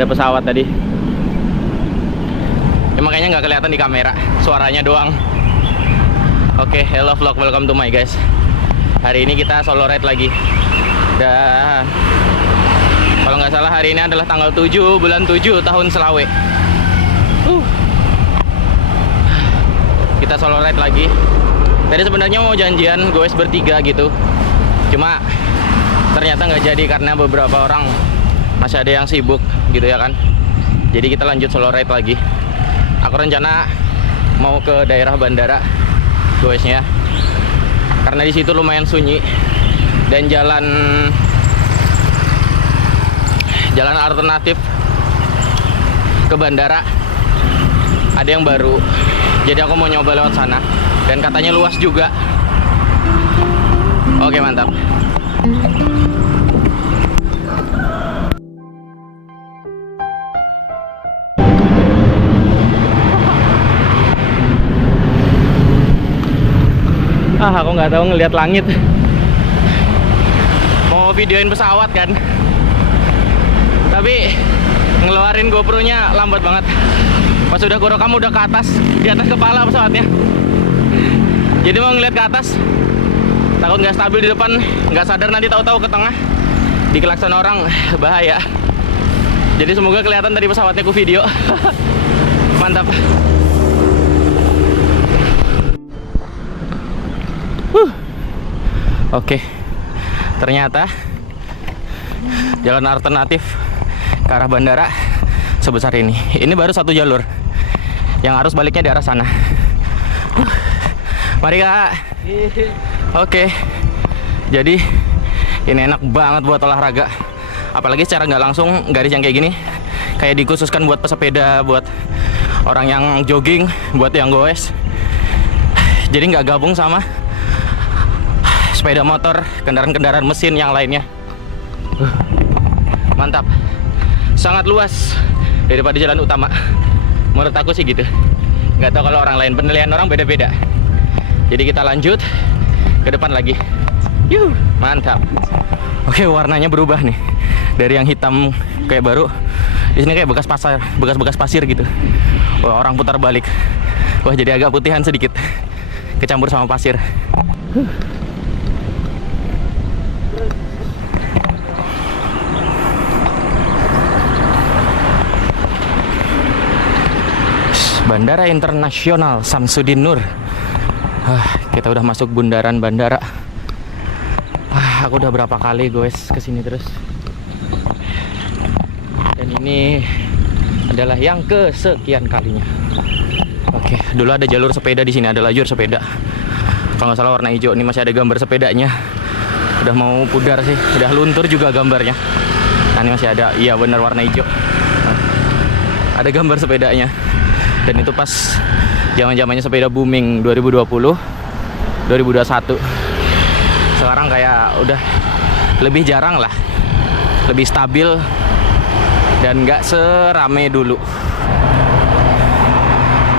ada pesawat tadi. Ya, makanya nggak kelihatan di kamera, suaranya doang. Oke, hello vlog, welcome to my guys. Hari ini kita solo ride lagi. Dan kalau nggak salah hari ini adalah tanggal 7 bulan 7 tahun Selawe. Kita solo ride lagi. Tadi sebenarnya mau janjian goes bertiga gitu, cuma ternyata nggak jadi karena beberapa orang masih ada yang sibuk gitu ya kan. Jadi kita lanjut solo ride lagi. Aku rencana mau ke daerah bandara goesnya, karena di situ lumayan sunyi dan jalan alternatif ke bandara ada yang baru. Jadi aku mau nyoba lewat sana dan katanya luas juga. Oke, mantap. Aku nggak tahu ngelihat langit. Mau videoin pesawat kan, tapi ngeluarin GoPro-nya lambat banget. Pas udah gorekam udah ke atas, di atas kepala pesawatnya. Jadi mau ngeliat ke atas, takut nggak stabil di depan, nggak sadar nanti tahu-tahu ke tengah, dikelakson orang, bahaya. Jadi semoga kelihatan dari pesawatnya ku video. Mantap. Oke, ternyata jalan alternatif ke arah bandara sebesar ini. Ini baru satu jalur, yang arus baliknya di arah sana. Mari kak. Oke, jadi ini enak banget buat olahraga, apalagi secara nggak langsung garis yang kayak gini kayak dikhususkan buat pesepeda, buat orang yang jogging, buat yang goes. Jadi nggak gabung sama sepeda motor, kendaraan-kendaraan mesin yang lainnya. Mantap, sangat luas daripada jalan utama. Menurut aku sih gitu. Nggak tahu kalau orang lain, penilaian orang beda-beda. Jadi kita lanjut ke depan lagi. Yuh, mantap. Oke, warnanya berubah nih. Dari yang hitam kayak baru, di sini kayak bekas pasir gitu. Wah, orang putar balik. Wah, jadi agak putihan sedikit, kecampur sama pasir. Bandara Internasional Samsudin Nur. Kita udah masuk bundaran bandara. Aku udah berapa kali guys kesini terus. Dan ini adalah yang kesekian kalinya. Oke, dulu ada jalur sepeda di sini, ada lajur sepeda. Kalau nggak salah warna hijau. Ini masih ada gambar sepedanya. Udah mau pudar sih, udah luntur juga gambarnya. Nah, ini masih ada, iya benar warna hijau. Ada gambar sepedanya. Dan itu pas zaman-zamannya sepeda booming 2020, 2021. Sekarang kayak udah lebih jarang lah, lebih stabil dan nggak serame dulu.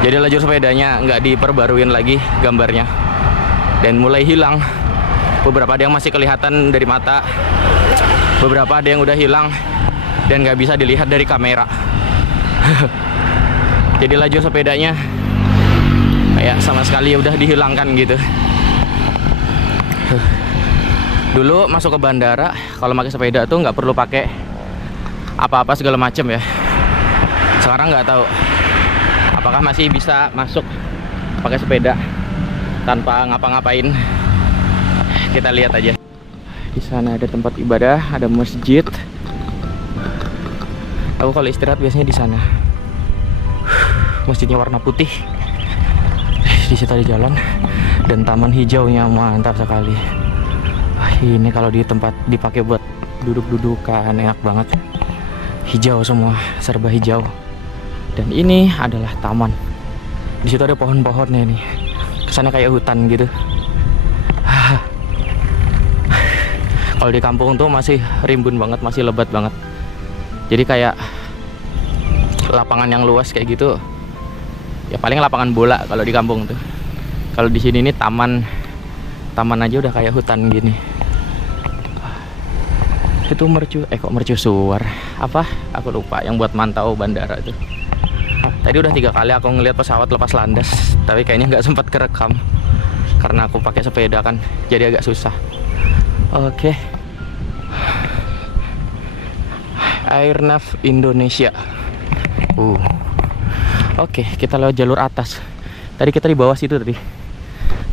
Jadi lajur sepedanya nggak diperbaruin lagi gambarnya dan mulai hilang. Beberapa ada yang masih kelihatan dari mata, beberapa ada yang udah hilang dan nggak bisa dilihat dari kamera. Jadi lajur sepedanya kayak sama sekali udah dihilangkan gitu. Dulu masuk ke bandara kalau pakai sepeda tuh nggak perlu pakai apa-apa segala macem ya. Sekarang nggak tahu apakah masih bisa masuk pakai sepeda tanpa ngapa-ngapain. Kita lihat aja. Di sana ada tempat ibadah, ada masjid. Aku kalau istirahat biasanya di sana. Masjidnya warna putih. Di situ ada jalan dan taman hijaunya mantap sekali. Ini kalau di tempat dipakai buat duduk-dudukan enak banget. Hijau semua, serba hijau. Dan ini adalah taman. Di situ ada pohon-pohonnya nih. Kesannya kayak hutan gitu. Kalau di kampung tuh masih rimbun banget, masih lebat banget. Jadi kayak lapangan yang luas kayak gitu. Ya paling lapangan bola kalau di kampung tuh. Kalau di sini nih taman aja udah kayak hutan gini. Itu kok mercusuar apa, aku lupa, yang buat mantau bandara itu. Tadi udah 3 kali aku ngeliat pesawat lepas landas, tapi kayaknya nggak sempat kerekam karena aku pakai sepeda kan, jadi agak susah. Oke. Airnav Indonesia. Oke, kita lewat jalur atas. Tadi kita di bawah situ tadi.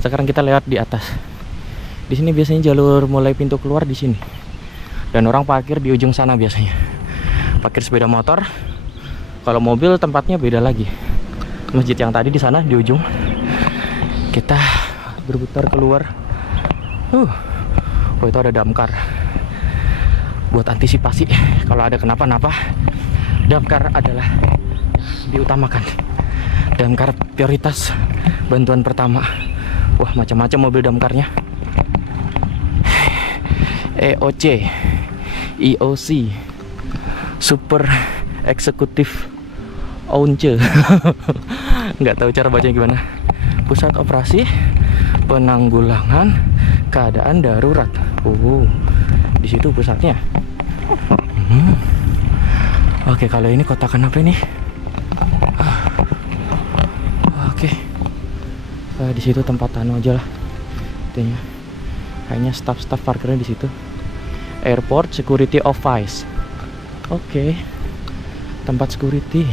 Sekarang kita lewat di atas. Di sini biasanya jalur mulai pintu keluar di sini. Dan orang parkir di ujung sana biasanya. Parkir sepeda motor. Kalau mobil tempatnya beda lagi. Masjid yang tadi di sana di ujung. Kita berputar keluar. Oh, itu ada damkar. Buat antisipasi kalau ada kenapa-napa, damkar adalah diutamakan. Damkar prioritas bantuan pertama. Wah, macam-macam mobil damkarnya. EOC, EOC, Super Eksekutif Once. Nggak tahu cara bacanya gimana. Pusat Operasi Penanggulangan Keadaan Darurat. Di situ pusatnya. Oke, kalau ini kotakan apa ini? Oke. Di situ tempat anu aja lah. Intinya. Kayaknya staff parkirnya di situ. Airport Security Office. Oke. Tempat security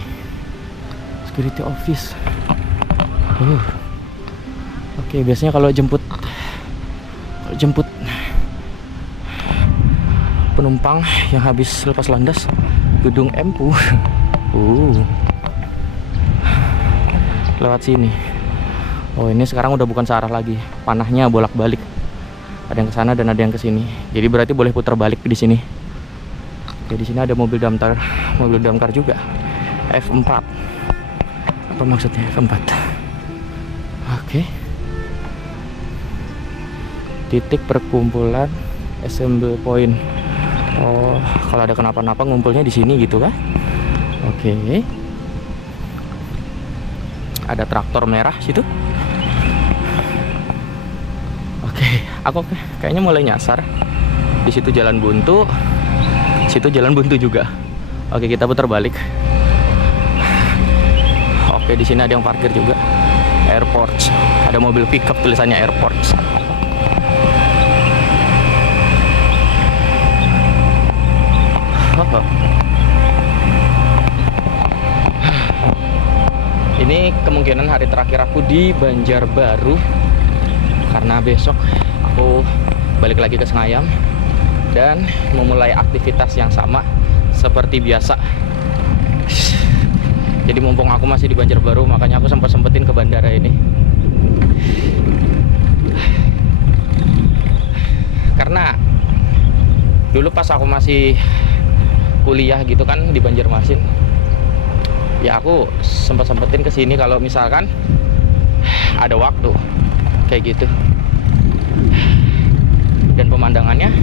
office. Oke, biasanya kalau jemput penumpang yang habis lepas landas, gedung Empu. Lewat sini. Oh, ini sekarang udah bukan searah lagi, panahnya bolak-balik. Ada yang ke sana dan ada yang ke sini. Jadi berarti boleh putar balik di sini. Oke, di sini ada mobil damkar juga. F4. Apa maksudnya F4? Oke. Titik perkumpulan assembly point. Oh, kalau ada kenapa-napa ngumpulnya di sini gitu kan? Oke. Ada traktor merah situ. Aku kayaknya mulai nyasar. Di situ jalan buntu, situ jalan buntu juga. Oke, kita putar balik. Oke, di sini ada yang parkir juga. Airport. Ada mobil pickup tulisannya Airport. Ini kemungkinan hari terakhir aku di Banjarbaru, karena besok aku balik lagi ke Sengayam dan memulai aktivitas yang sama seperti biasa. Jadi mumpung aku masih di Banjarbaru, makanya aku sempetin ke bandara ini. Karena dulu pas aku masih kuliah gitu kan di Banjarmasin, ya aku sempetin ke sini kalau misalkan ada waktu kayak gitu. Dan pemandangannya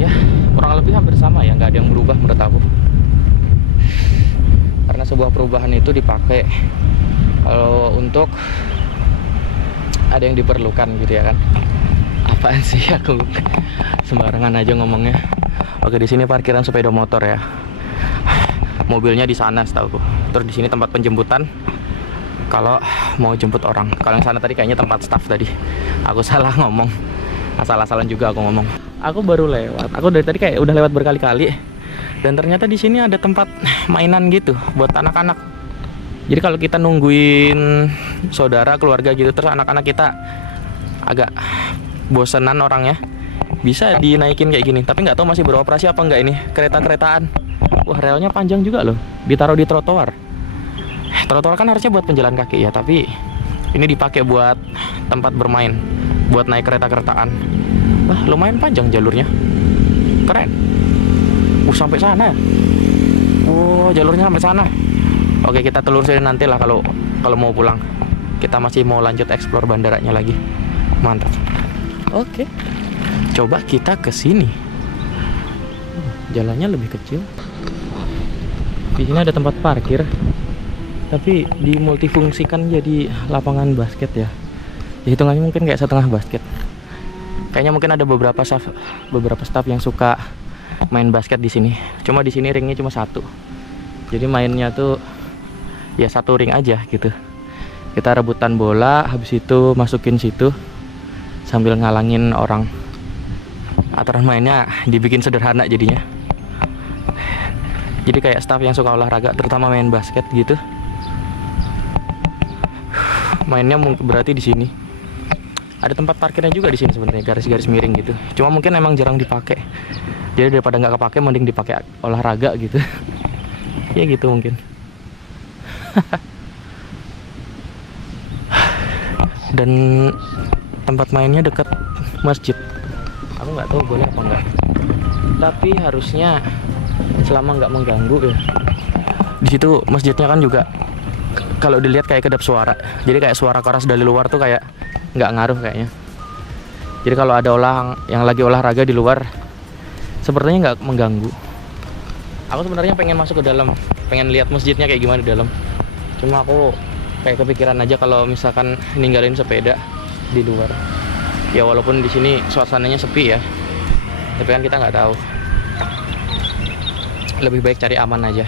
ya kurang lebih hampir sama ya, nggak ada yang berubah menurut aku. Karena sebuah perubahan itu dipakai kalau untuk ada yang diperlukan gitu ya kan. Apaan sih, aku sembarangan aja ngomongnya. Oke, di sini parkiran sepeda motor ya. Mobilnya di sana setahuku. Terus di sini tempat penjemputan kalau mau jemput orang. Kalau yang sana tadi kayaknya tempat staff tadi. Aku salah ngomong. Asal-asalan juga aku ngomong. Aku baru lewat. Aku dari tadi kayak udah lewat berkali-kali. Dan ternyata di sini ada tempat mainan gitu buat anak-anak. Jadi kalau kita nungguin saudara, keluarga gitu, terus anak-anak kita agak bosenan orangnya, bisa dinaikin kayak gini. Tapi nggak tahu masih beroperasi apa enggak ini kereta-keretaan. Wah, relnya panjang juga loh. Ditaruh di trotoar. Trotoar kan harusnya buat penjalan kaki ya, tapi ini dipakai buat tempat bermain, buat naik kereta-keretaan. Wah, lumayan panjang jalurnya. Keren. Sampai sana. Oh, jalurnya sampai sana. Oke, kita telusurin nanti lah kalau mau pulang. Kita masih mau lanjut explore bandaranya lagi. Mantap. Oke. Coba kita ke sini. Jalannya lebih kecil. Di sini ada tempat parkir, tapi dimultifungsikan jadi lapangan basket ya. Hitungannya mungkin kayak setengah basket. Kayaknya mungkin ada beberapa staff yang suka main basket di sini. Cuma di sini ringnya cuma satu. Jadi mainnya tuh ya satu ring aja gitu. Kita rebutan bola, habis itu masukin situ sambil ngalangin orang. Aturan mainnya dibikin sederhana jadinya. Jadi kayak staff yang suka olahraga, terutama main basket gitu. Mainnya mungkin berarti di sini. Ada tempat parkirnya juga di sini sebenarnya, garis-garis miring gitu. Cuma mungkin emang jarang dipakai. Jadi daripada nggak kepake, mending dipakai olahraga gitu. Ya gitu mungkin. Dan tempat mainnya dekat masjid. Aku nggak tahu boleh apa enggak. Tapi harusnya selama nggak mengganggu ya. Di situ masjidnya kan juga kalau dilihat kayak kedap suara. Jadi kayak suara keras dari luar tuh kayak nggak ngaruh kayaknya. Jadi kalau ada yang lagi olahraga di luar, sepertinya nggak mengganggu. Aku sebenarnya pengen masuk ke dalam, pengen lihat masjidnya kayak gimana di dalam. Cuma aku kayak kepikiran aja kalau misalkan ninggalin sepeda di luar. Ya walaupun di sini suasananya sepi ya, tapi kan kita nggak tahu. Lebih baik cari aman aja.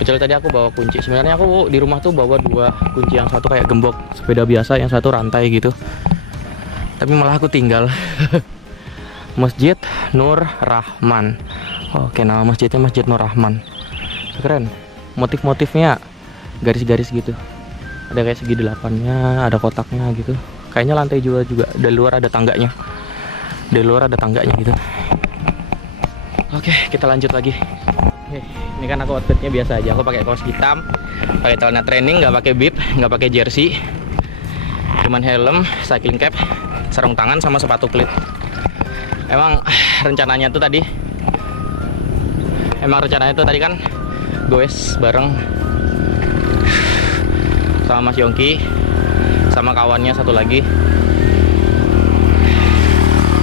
Kecuali tadi aku bawa kunci. Sebenarnya aku di rumah tuh bawa 2 kunci, yang satu kayak gembok sepeda biasa, yang satu rantai gitu. Tapi malah aku tinggal. Masjid Nur Rahman. Oke, nama masjidnya Masjid Nur Rahman. Keren. Motif-motifnya garis-garis gitu. Ada kayak segi delapannya, ada kotaknya gitu. Kayaknya lantai juga. Dari luar ada tangganya. Gitu. Oke, kita lanjut lagi. Oke, ini kan aku outfitnya biasa aja. Aku pakai kaos hitam, pakai celana training, nggak pakai bib, nggak pakai jersey. Cuman helm, cycling cap, sarung tangan sama sepatu klit. Emang rencananya tuh tadi kan goes bareng sama Mas Yongki sama kawannya satu lagi.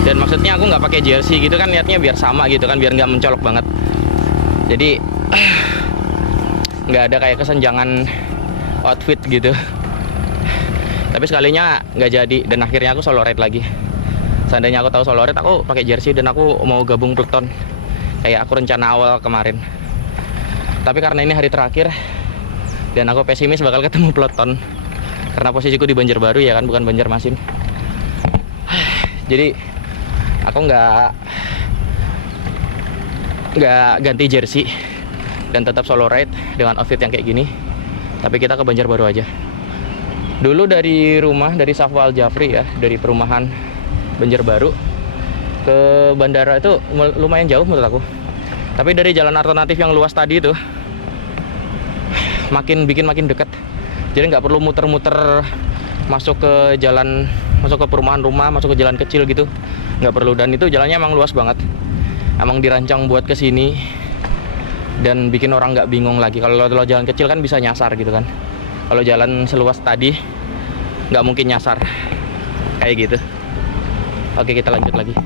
Dan maksudnya aku nggak pakai jersey gitu kan, niatnya biar sama gitu kan, biar nggak mencolok banget. Jadi nggak ada kayak kesenjangan outfit gitu. Tapi sekalinya nggak jadi, dan akhirnya aku solo ride lagi. Seandainya aku tahu solo ride, aku pakai jersey dan aku mau gabung peloton kayak aku rencana awal kemarin. Tapi karena ini hari terakhir dan aku pesimis bakal ketemu peloton, karena posisiku di Banjarbaru ya kan, bukan Banjarmasin. Jadi aku nggak ganti jersey dan tetap solo ride dengan outfit yang kayak gini. Tapi kita ke Banjarbaru aja. Dulu dari rumah, dari Safwa Al Jafri ya, dari perumahan Banjarbaru ke bandara itu lumayan jauh menurut aku. Tapi dari jalan alternatif yang luas tadi itu makin dekat. Jadi nggak perlu muter-muter masuk ke perumahan rumah, masuk ke jalan kecil gitu. Nggak perlu, dan itu jalannya emang luas banget. Emang dirancang buat kesini dan bikin orang nggak bingung lagi. Kalau jalan kecil kan bisa nyasar gitu kan. Kalau jalan seluas tadi nggak mungkin nyasar kayak gitu. Oke, kita lanjut lagi.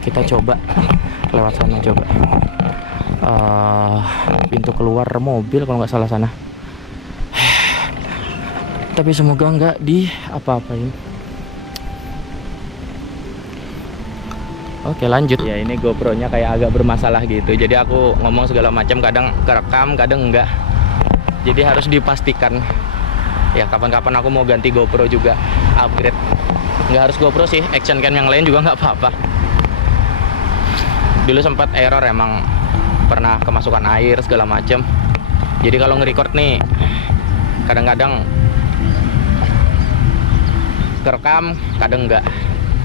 Kita coba lewat sana, coba pintu keluar mobil kalau nggak salah sana. Tapi semoga nggak di apa-apain. Oke, lanjut. Ya, ini GoPro-nya kayak agak bermasalah gitu. Jadi aku ngomong segala macam, kadang kerekam, kadang enggak. Jadi harus dipastikan. Ya, kapan-kapan aku mau ganti GoPro juga, upgrade. Nggak harus GoPro sih, action cam yang lain juga nggak apa-apa. Dulu sempat error, emang pernah kemasukan air segala macam. Jadi kalau nge-record nih, kadang-kadang kerekam, kadang enggak.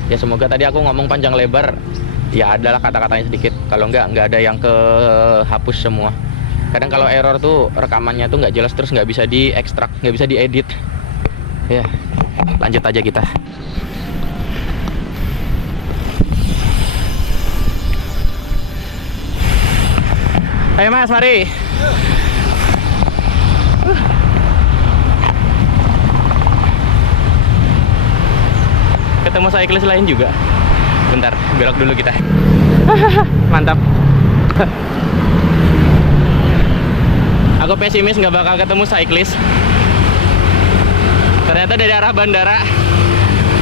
Ya semoga tadi aku ngomong panjang lebar, ya adalah kata-katanya sedikit. Kalau nggak ada yang kehapus semua. Kadang kalau error tuh rekamannya tuh nggak jelas, terus nggak bisa diekstrak, nggak bisa diedit. Ya, lanjut aja kita. Ayo Mas, mari. Ketemu cyclist lain juga. Bentar, belok dulu kita. Mantap. Aku pesimis nggak bakal ketemu cyclist. Ternyata dari arah bandara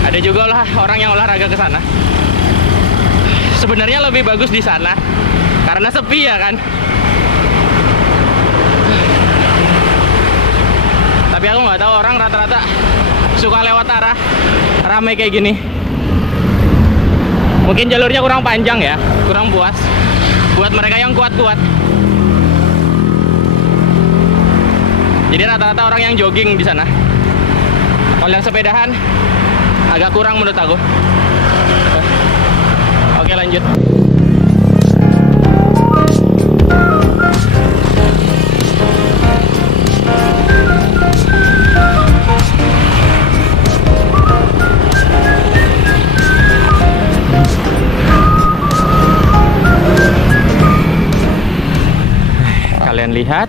ada juga lah orang yang olahraga ke sana. Sebenarnya lebih bagus di sana karena sepi ya kan. Tapi aku nggak tahu, orang rata-rata suka lewat arah ramai kayak gini. Mungkin jalurnya kurang panjang ya, kurang puas buat mereka yang kuat-kuat. Jadi rata-rata orang yang jogging di sana. Kalau yang sepedahan agak kurang menurut aku. Oke, lanjut. Kalian lihat,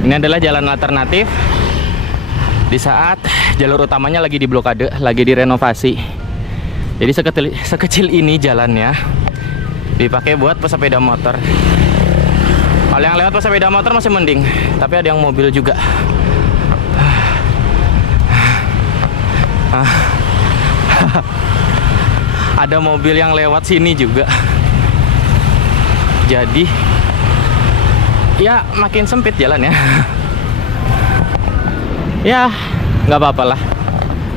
ini adalah jalan alternatif di saat jalur utamanya lagi diblokade, lagi direnovasi. Jadi sekecil ini jalannya dipakai buat pesepeda motor. Kalau yang lewat pesepeda motor masih mending, tapi ada yang mobil juga. Ada mobil yang lewat sini juga. Jadi ya makin sempit jalannya. Ya nggak apa-apa lah,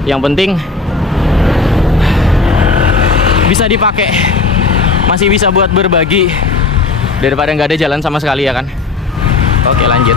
yang penting bisa dipakai, masih bisa buat berbagi daripada nggak ada jalan sama sekali ya kan. Oke, lanjut.